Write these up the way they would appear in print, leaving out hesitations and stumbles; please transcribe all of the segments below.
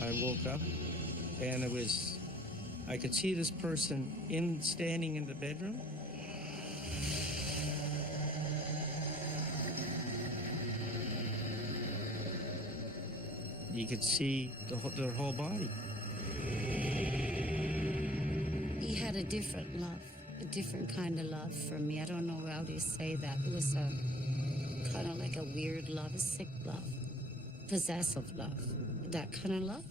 I woke up, and I could see this person standing in the bedroom. You could see their whole body. He had a different love, a different kind of love for me. I don't know how to say that. It was a kind of like a weird love, a sick love, possessive love, that kind of love.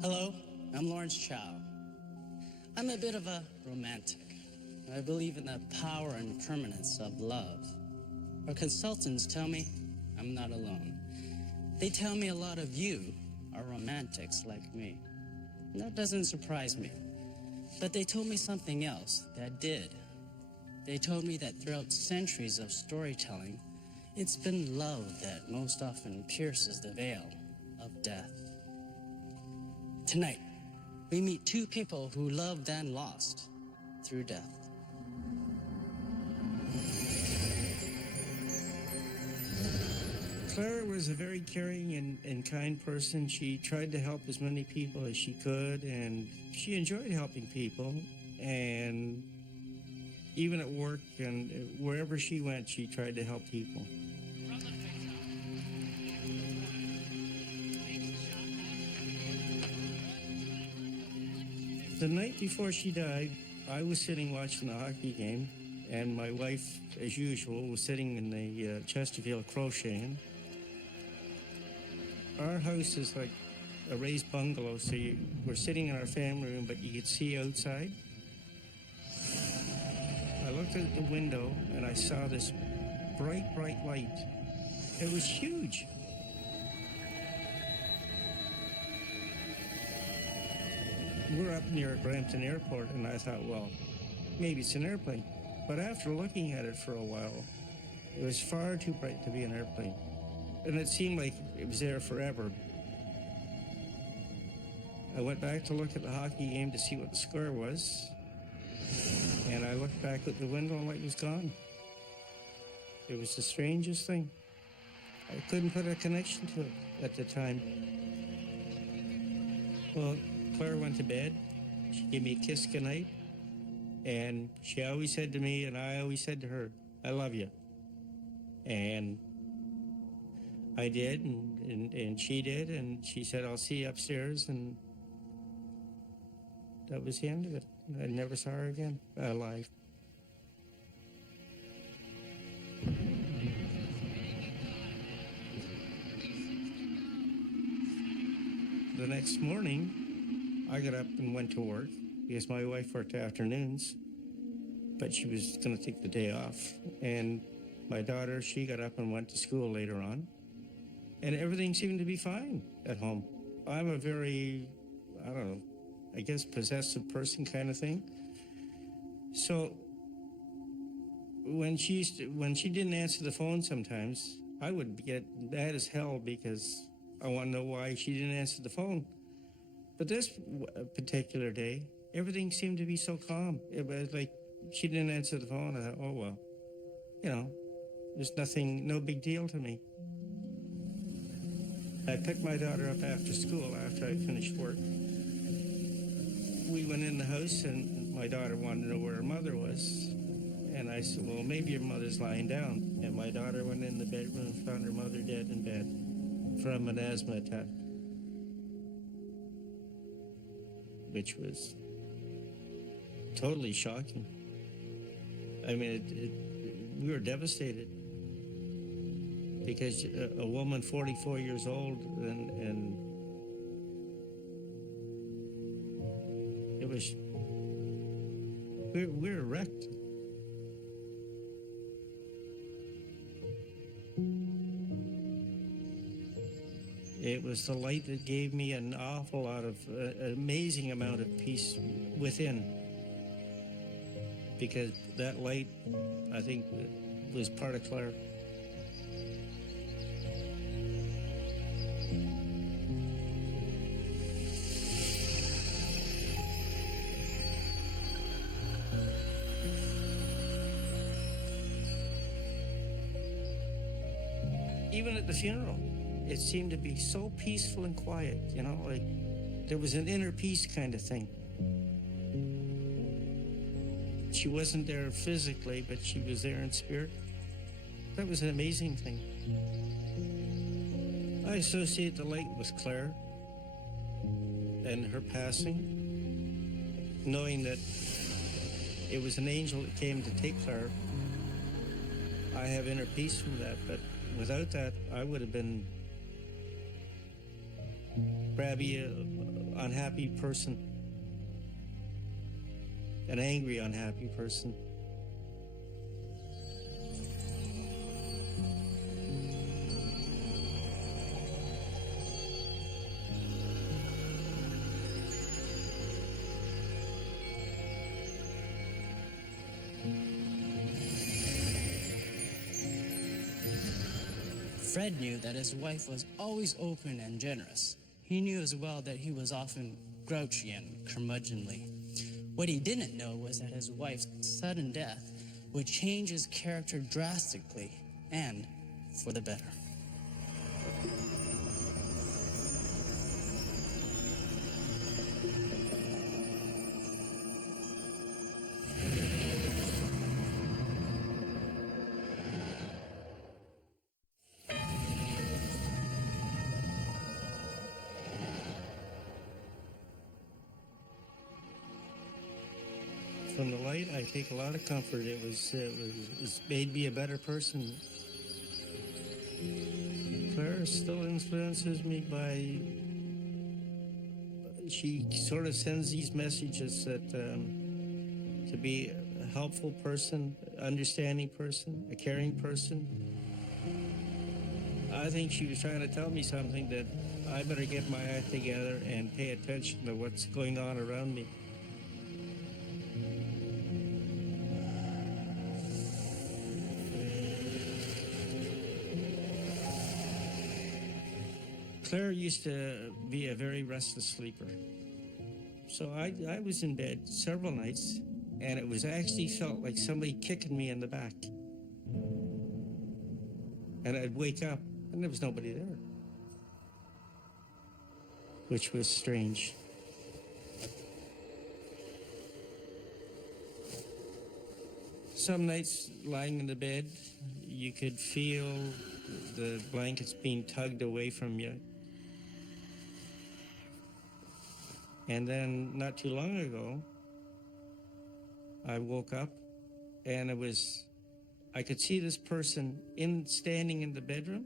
Hello, I'm Lawrence Chow. I'm a bit of a romantic. I believe in the power and permanence of love. Our consultants tell me I'm not alone. They tell me a lot of you are romantics like me. And that doesn't surprise me. But they told me something else that did. They told me that throughout centuries of storytelling, it's been love that most often pierces the veil of death. Tonight, we meet two people who loved and lost through death. Clara was a very caring and kind person. She tried to help as many people as she could, and she enjoyed helping people. And even at work and wherever she went, she tried to help people. The night before she died, I was sitting watching the hockey game, and my wife, as usual, was sitting in the Chesterfield crocheting. Our house is like a raised bungalow, so we're sitting in our family room, but you could see outside. I looked out the window, and I saw this bright, bright light. It was huge. We're up near Brampton Airport, and I thought, well, maybe it's an airplane. But after looking at it for a while, it was far too bright to be an airplane. And it seemed like it was there forever. I went back to look at the hockey game to see what the score was. And I looked back at the window and the light was gone. It was the strangest thing. I couldn't put a connection to it at the time. Well, Claire went to bed. She gave me a kiss goodnight. And she always said to me, and I always said to her, I love you. And I did, and she did, and she said, I'll see you upstairs, and that was the end of it. I never saw her again, alive. The next morning, I got up and went to work because my wife worked afternoons, but she was going to take the day off. And my daughter, she got up and went to school later on, and everything seemed to be fine at home. I'm a very, I don't know, I guess possessive person kind of thing. So when she didn't answer the phone sometimes, I would get mad as hell because I want to know why she didn't answer the phone. But this particular day, everything seemed to be so calm. It was like she didn't answer the phone. I thought, oh, well, you know, there's nothing, no big deal to me. I picked my daughter up after school after I finished work. We went in the house, and my daughter wanted to know where her mother was. And I said, well, maybe your mother's lying down. And my daughter went in the bedroom and found her mother dead in bed from an asthma attack, which was totally shocking. I mean, we were devastated because a woman 44 years old, and it was We're wrecked. It was the light that gave me an awful lot of, an amazing amount of peace within. Because that light, I think, was part of Claire. Even at the funeral, it seemed to be so peaceful and quiet, you know, like there was an inner peace kind of thing. She wasn't there physically, but she was there in spirit. That was an amazing thing. I associate the light with Claire and her passing, knowing that it was an angel that came to take Claire. I have inner peace from that, but without that, I would have been crabby, unhappy person, an angry, unhappy person. Fred knew that his wife was always open and generous. He knew as well that he was often grouchy and curmudgeonly. What he didn't know was that his wife's sudden death would change his character drastically and for the better. From the light, I take a lot of comfort. It made me a better person. Claire still influences me by, she sort of sends these messages that to be a helpful person, understanding person, a caring person. I think she was trying to tell me something, that I better get my act together and pay attention to what's going on around me. Claire used to be a very restless sleeper. So I was in bed several nights, and it was actually felt like somebody kicking me in the back. And I'd wake up, and there was nobody there, which was strange. Some nights, lying in the bed, you could feel the blankets being tugged away from you. And then not too long ago, I woke up, and I could see this person standing in the bedroom.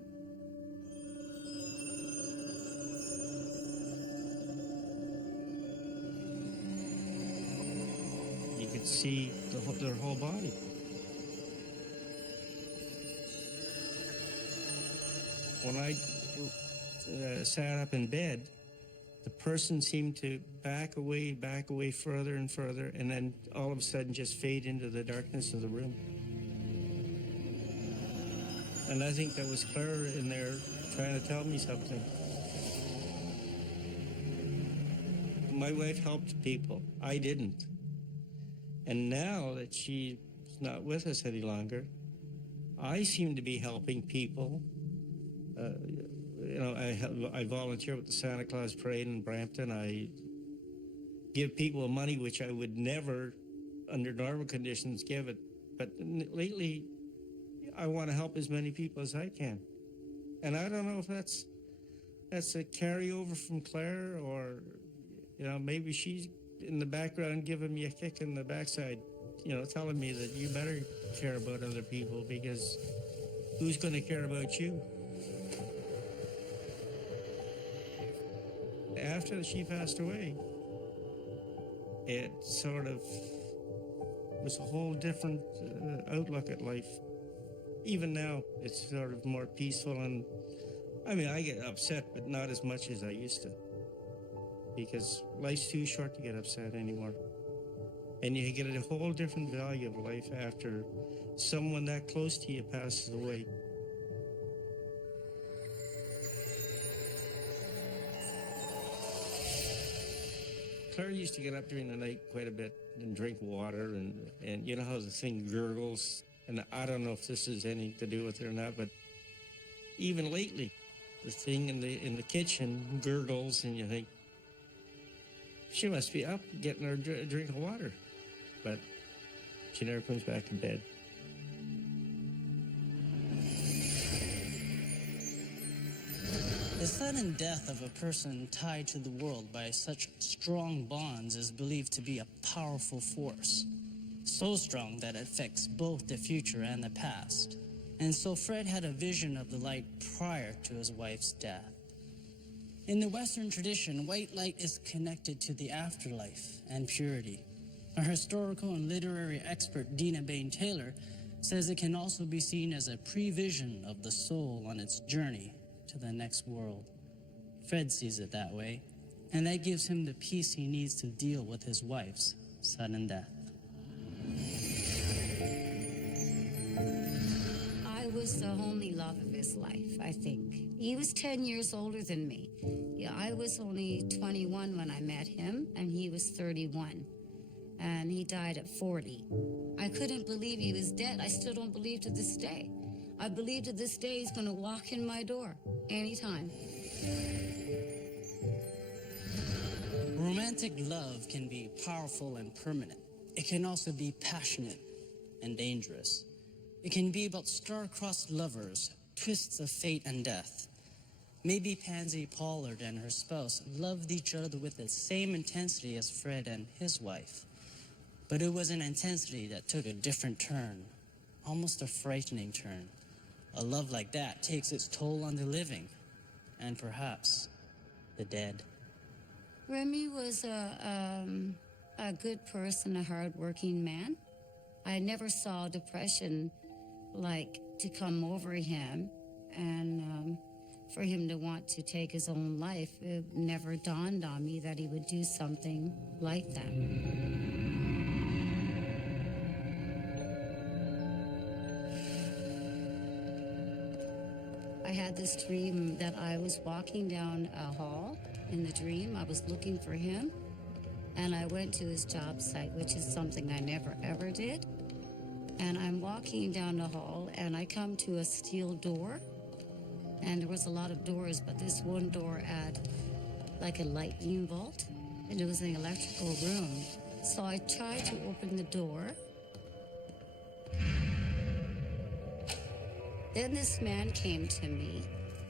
You could see their whole body. When I sat up in bed, the person seemed to back away further and further, and then all of a sudden just fade into the darkness of the room. And I think that was Claire in there trying to tell me something. My wife helped people. I didn't. And now that she's not with us any longer, I seem to be helping people. I volunteer with the Santa Claus Parade in Brampton. I give people money, which I would never, under normal conditions, give it. But lately, I want to help as many people as I can. And I don't know if that's a carryover from Claire, or, maybe she's in the background giving me a kick in the backside, telling me that you better care about other people, because who's going to care about you? After she passed away, it sort of was a whole different outlook at life. Even now, it's sort of more peaceful, and I mean, I get upset, but not as much as I used to, because life's too short to get upset anymore. And you get a whole different value of life after someone that close to you passes away. Claire used to get up during the night quite a bit and drink water, and you know how the thing gurgles, and I don't know if this has anything to do with it or not, but even lately, the thing in the kitchen gurgles, and you think, she must be up getting her drink of water, but she never comes back to bed. The sudden death of a person tied to the world by such strong bonds is believed to be a powerful force, so strong that it affects both the future and the past. And so Fred had a vision of the light prior to his wife's death. In the Western tradition, white light is connected to the afterlife and purity. A historical and literary expert, Dina Bain-Taylor, says it can also be seen as a prevision of the soul on its journey to the next world. Fred sees it that way, and that gives him the peace he needs to deal with his wife's sudden death. I was the only love of his life, I think. He was 10 years older than me. Yeah, I was only 21 when I met him, and he was 31. And he died at 40. I couldn't believe he was dead. I still don't believe to this day. I believe to this day he's going to walk in my door anytime. Romantic love can be powerful and permanent. It can also be passionate and dangerous. It can be about star-crossed lovers, twists of fate and death. Maybe Pansy Pollard and her spouse loved each other with the same intensity as Fred and his wife. But it was an intensity that took a different turn, almost a frightening turn. A love like that takes its toll on the living, and perhaps the dead. Remy was a good person, a hard-working man. I never saw depression like to come over him, and for him to want to take his own life, it never dawned on me that he would do something like that. I had this dream that I was walking down a hall. In the dream, I was looking for him, and I went to his job site, which is something I never, ever did. And I'm walking down the hall, and I come to a steel door, and there was a lot of doors, but this one door had like a lightning bolt, and it was an electrical room. So I tried to open the door. Then this man came to me,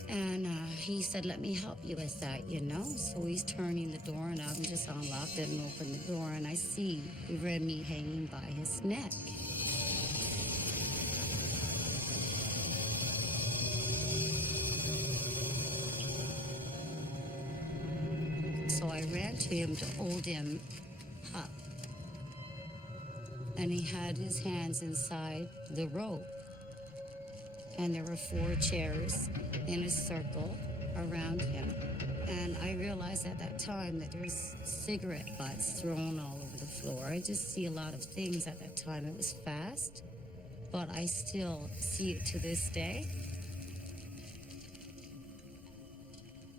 and he said, let me help you with that, you know? So he's turning the door, and I'm just unlocked it and open the door, and I see Remy hanging by his neck. So I ran to him to hold him up, and he had his hands inside the rope. And there were 4 chairs in a circle around him. And I realized at that time that there's cigarette butts thrown all over the floor. I just see a lot of things at that time. It was fast, but I still see it to this day.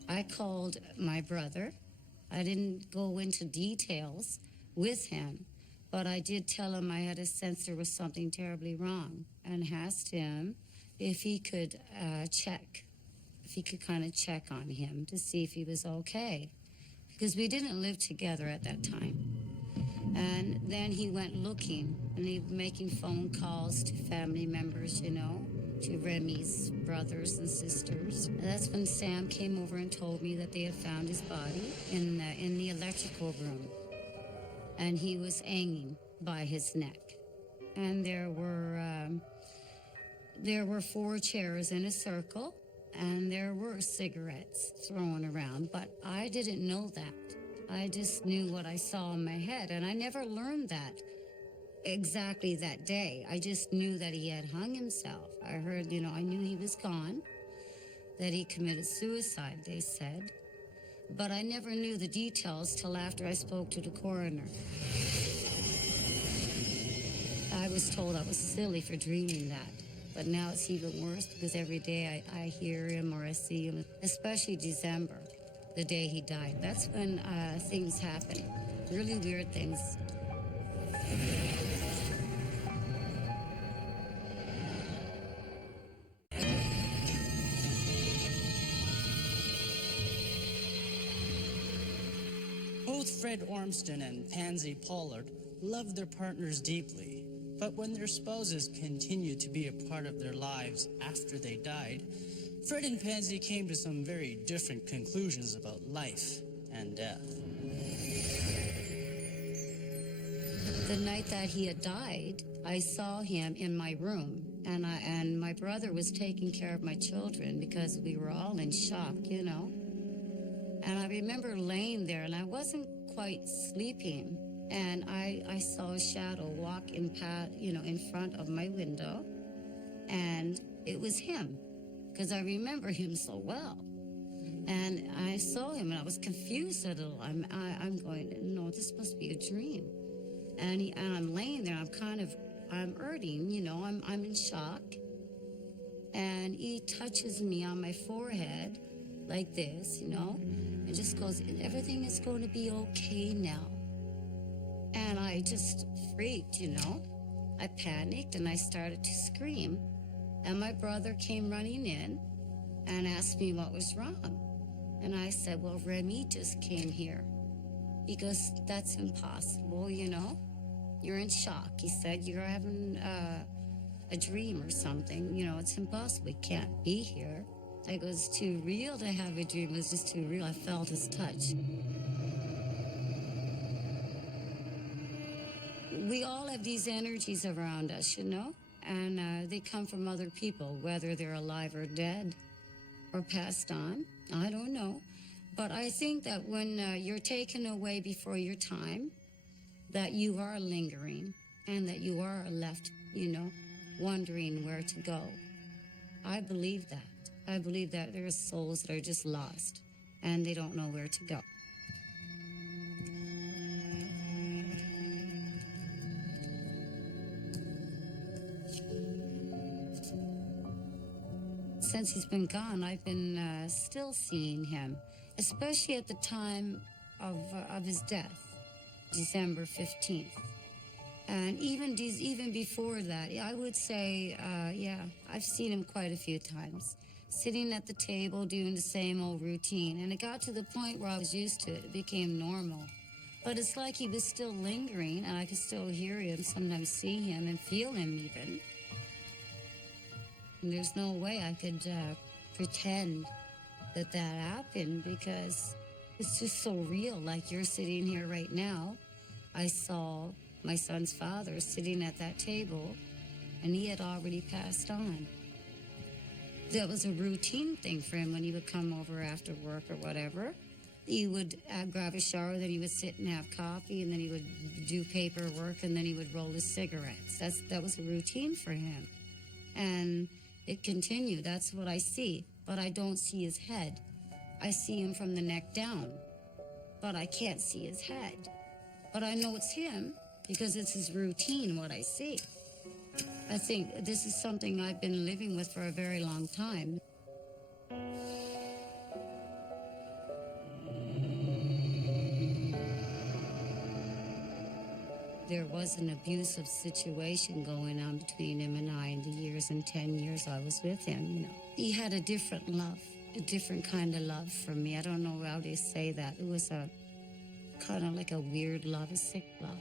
I called my brother. I didn't go into details with him, but I did tell him I had a sense there was something terribly wrong, and asked him if he could kind of check on him to see if he was okay, because we didn't live together at that time. And then he went looking, and he was making phone calls to family members, you know, to Remy's brothers and sisters. And that's when Sam came over and told me that they had found his body in the electrical room, and he was hanging by his neck. And there were 4 chairs in a circle, and there were cigarettes thrown around, but I didn't know that. I just knew what I saw in my head, and I never learned that exactly that day. I just knew that he had hung himself. I heard, I knew he was gone, that he committed suicide, they said. But I never knew the details till after I spoke to the coroner. I was told I was silly for dreaming that. But now it's even worse because every day I hear him or I see him, especially December, the day he died. That's when things happen, really weird things. Both Fred Ormston and Pansy Pollard loved their partners deeply, but when their spouses continued to be a part of their lives after they died, Fred and Pansy came to some very different conclusions about life and death. The night that he had died, I saw him in my room, and my brother was taking care of my children because we were all in shock, And I remember laying there, and I wasn't quite sleeping, and I saw a shadow walk in front of my window, and it was him, because I remember him so well. And I saw him, and I was confused a little. I'm going, no, this must be a dream. And I'm laying there, I'm hurting, I'm in shock. And he touches me on my forehead like this, and just goes, everything is going to be okay now. And I just freaked, I panicked and I started to scream. And my brother came running in and asked me what was wrong. And I said, well, Remy just came here. He goes, that's impossible, You're in shock. He said, you're having a dream or something. It's impossible. He can't be here. I go, it's too real to have a dream. It was just too real. I felt his touch. We all have these energies around us, and they come from other people, whether they're alive or dead or passed on. I don't know. But I think that when you're taken away before your time, that you are lingering and that you are left, wondering where to go. I believe that. I believe that there are souls that are just lost and they don't know where to go. Since he's been gone, I've been still seeing him, especially at the time of his death, December 15th. And even before that, I would say, I've seen him quite a few times, sitting at the table doing the same old routine. And it got to the point where I was used to it. It became normal. But it's like he was still lingering, and I could still hear him, sometimes see him and feel him even. And there's no way I could pretend that happened, because it's just so real. Like you're sitting here right now. I saw my son's father sitting at that table, and he had already passed on. That was a routine thing for him when he would come over after work or whatever. He would grab a shower, then he would sit and have coffee, and then he would do paperwork, and then he would roll his cigarettes. That was a routine for him. And it continued. That's what I see. But I don't see his head. I see him from the neck down, but I can't see his head. But I know it's him because it's his routine, what I see. I think this is something I've been living with for a very long time. There was an abusive situation going on between him and I in the years and 10 years I was with him, He had a different love, a different kind of love for me. I don't know how to say that. It was a kind of like a weird love, a sick love,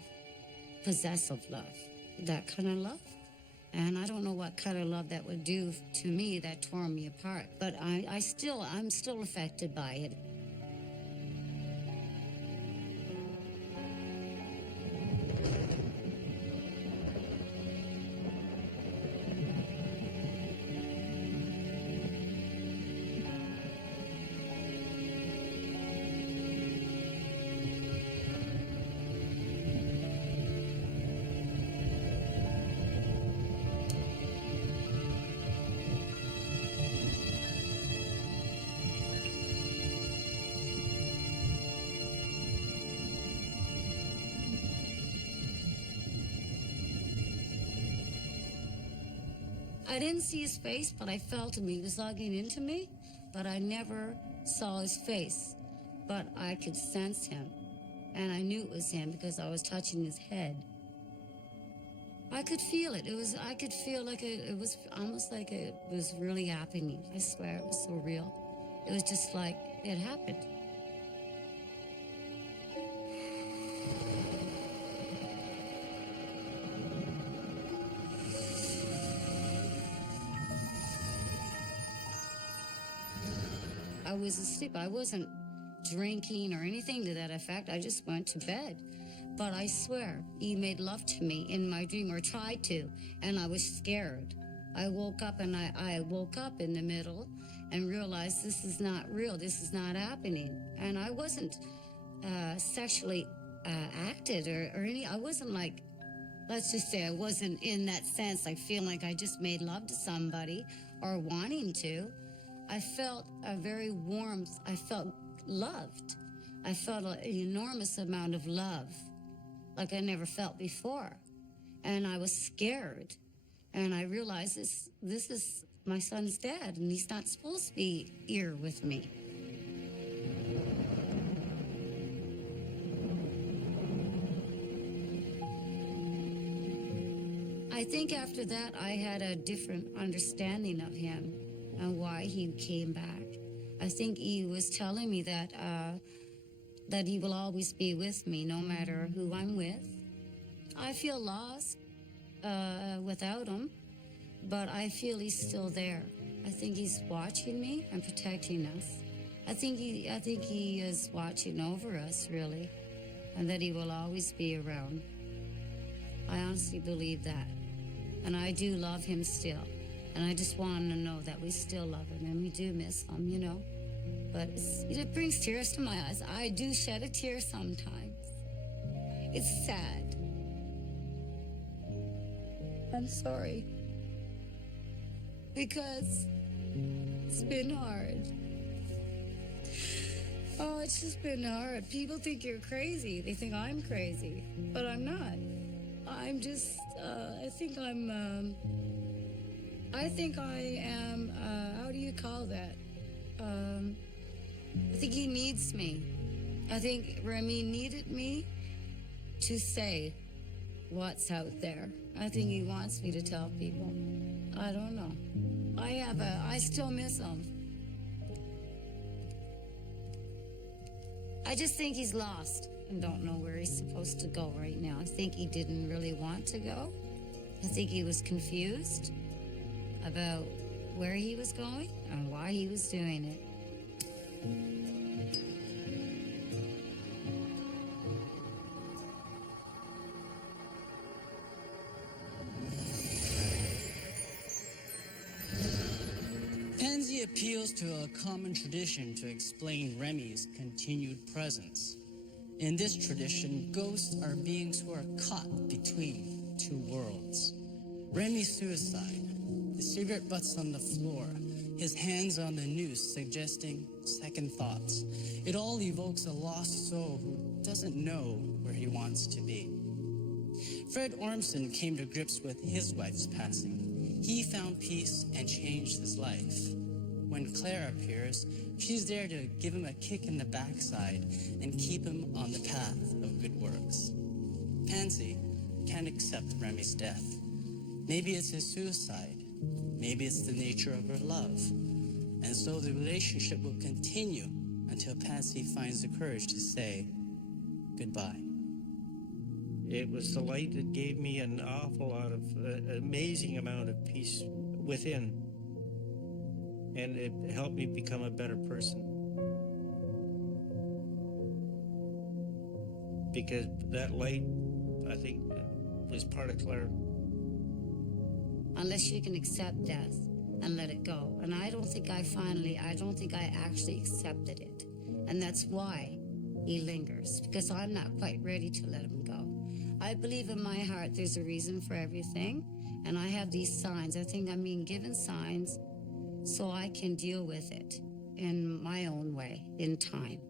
possessive love, that kind of love. And I don't know what kind of love that would do to me that tore me apart. But I'm still affected by it. I didn't see his face, but I felt him. He was hugging into me, but I never saw his face. But I could sense him, and I knew it was him because I was touching his head. I could feel it. I could feel like it was almost like it was really happening. I swear it was so real. It was just like it happened. I was asleep. I wasn't drinking or anything to that effect. I just went to bed. But I swear, he made love to me in my dream, or tried to, and I was scared. I woke up, and I woke up in the middle and realized this is not real. This is not happening. And I wasn't sexually acted or any. I wasn't like, let's just say I wasn't in that sense, like feeling like I just made love to somebody or wanting to. I felt a very warm, I felt loved. I felt an enormous amount of love, like I never felt before. And I was scared. And I realized this is my son's dad, and he's not supposed to be here with me. I think after that, I had a different understanding of him and why he came back. I think he was telling me that he will always be with me, no matter who I'm with. I feel lost without him, but I feel he's still there. I think he's watching me and protecting us. I think he is watching over us, really, and that he will always be around. I honestly believe that, and I do love him still. And I just want him to know that we still love him and we do miss him, you know. But it brings tears to my eyes. I do shed a tear sometimes. It's sad. I'm sorry. Because it's been hard. Oh, it's just been hard. People think you're crazy. They think I'm crazy. But I'm not. I'm just, I think I am, how do you call that? I think he needs me. I think Remy needed me to say what's out there. I think he wants me to tell people. I don't know. I still miss him. I just think he's lost and don't know where he's supposed to go right now. I think he didn't really want to go. I think he was confused about where he was going and why he was doing it. Pansy appeals to a common tradition to explain Remy's continued presence. In this tradition, ghosts are beings who are caught between two worlds. Remy's suicide. The cigarette butts on the floor, his hands on the noose suggesting second thoughts. It all evokes a lost soul who doesn't know where he wants to be. Fred Ormson came to grips with his wife's passing. He found peace and changed his life. When Claire appears, she's there to give him a kick in the backside and keep him on the path of good works. Pansy can't accept Remy's death. Maybe it's his suicide. Maybe it's the nature of her love. And so the relationship will continue until Pansy finds the courage to say goodbye. It was the light that gave me an awful lot of, amazing amount of peace within. And it helped me become a better person. Because that light, I think, was part of Claire. Unless you can accept death and let it go. And I don't think I actually accepted it. And that's why he lingers, because I'm not quite ready to let him go. I believe in my heart there's a reason for everything, and I have these signs. I think I'm being given signs so I can deal with it in my own way, in time.